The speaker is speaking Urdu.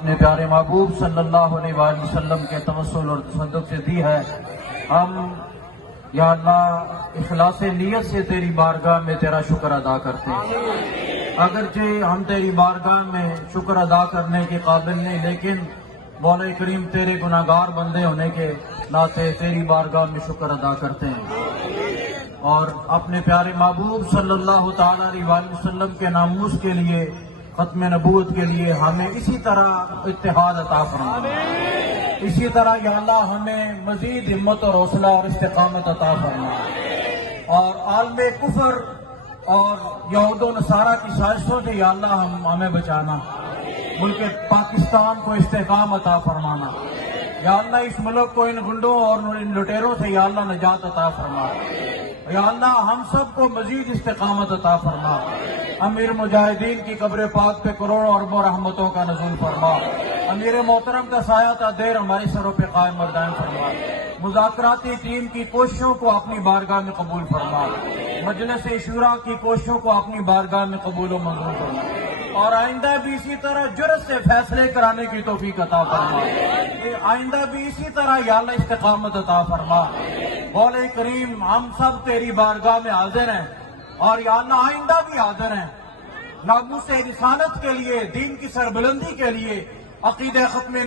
اپنے پیارے محبوب صلی اللہ علیہ وآلہ وسلم کے توسل اور تصدق سے دی ہے. ہم یا اللہ اخلاص نیت سے تیری بارگاہ میں تیرا شکر ادا کرتے ہیں. اگرچہ ہم تیری بارگاہ میں شکر ادا کرنے کے قابل نہیں، لیکن مولا کریم تیرے گناہگار بندے ہونے کے ناطے تیری بارگاہ میں شکر ادا کرتے ہیں. اور اپنے پیارے محبوب صلی اللہ تعالی علیہ وآلہ وسلم کے ناموس کے لیے، ختم نبوت کے لیے ہمیں اسی طرح اتحاد عطا فرما. اسی طرح یا اللہ ہمیں مزید ہمت اور حوصلہ اور استقامت عطا فرما، اور عالم کفر اور یہود و نصارہ کی سازشوں سے یا اللہ ہمیں بچانا. ملک پاکستان کو استحکام عطا فرمانا. یا اللہ اس ملک کو ان گنڈوں اور ان لٹیروں سے یا اللہ نجات عطا فرما. یا اللہ ہم سب کو مزید استقامت عطا فرما. امیر مجاہدین کی قبر پاک پہ کروڑوں اربوں رحمتوں کا نزول فرما. امیر محترم کا سایہ تا دیر ہمارے سروں پہ قائم اور دائم فرما. مذاکراتی ٹیم کی کوششوں کو اپنی بارگاہ میں قبول فرما. مجلس شورا کی کوششوں کو اپنی بارگاہ میں قبول و منظور فرما. اور آئندہ بھی اسی طرح جرأت سے فیصلے کرانے کی توفیق عطا فرما. آئندہ بھی اسی طرح یا اللہ استقامت عطا فرما. مولا کریم ہم سب تیری بارگاہ میں حاضر ہیں، اور یا اللہ آئندہ بھی حاضر ہیں ناموس رسالت کے لیے، دین کی سربلندی کے لیے، عقیدہ ختم